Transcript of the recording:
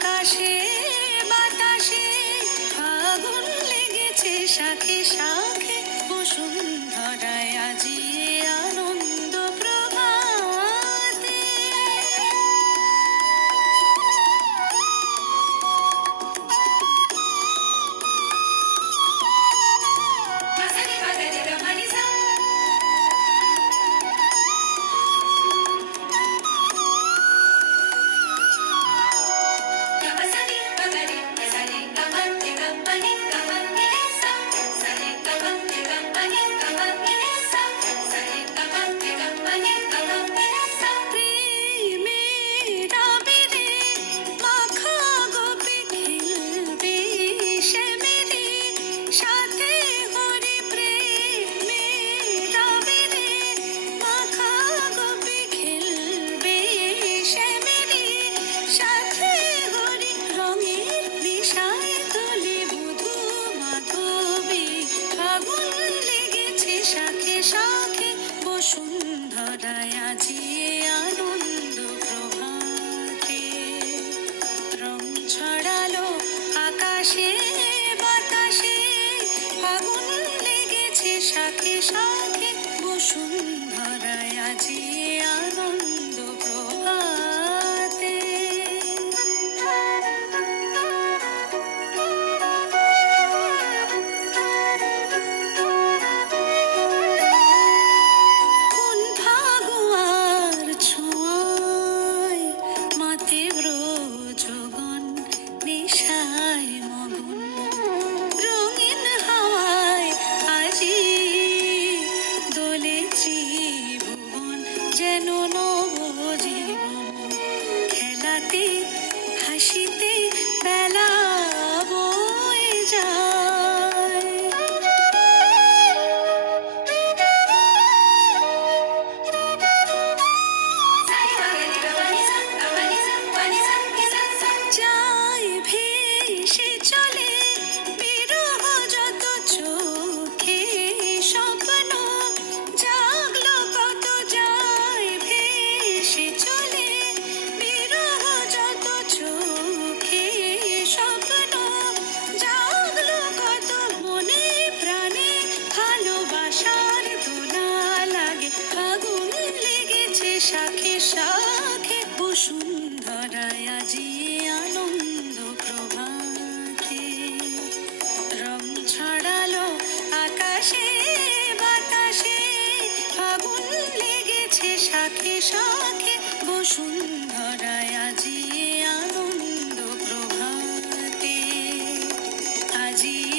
আকাশে বাতাসে আগুন লেগেছে শাখে শাখে বসুন্ধরায় আজিয়ে আনন্দ প্রভাতে। শাখে শাখে বসুন্ধরায় আজিয়ে আনন্দ প্রভাতে। রং ছড়ালো আকাশে বাতাসে আগুন লেগেছে শাখে শাখে বসুন্ধরায় আজিয়ে আনন্দ প্রভাতে। যেন নবজীবন খেলাতে হাসিতে বেলা বয়ে যায়। যায় ভেসে চলে বিরহ যত চোখে স্বপ্ন জাগলো কত যায় ভেসে চলে বিরহ যত চোখে স্বপ্ন জাগলো কত মনে প্রাণে ভালোবাসার দোলা লাগে আগুন লেগেছে শাখে শাখে বসুন্ধরায় আজিয়ে আনন্দ প্রভাতে। রং ছড়ালো আকাশে বাতাসে আগুন লেগেছে শাখে শাখে বসুন্ধরায় আজিয়ে আনন্দ প্রভাতে। আজিয়ে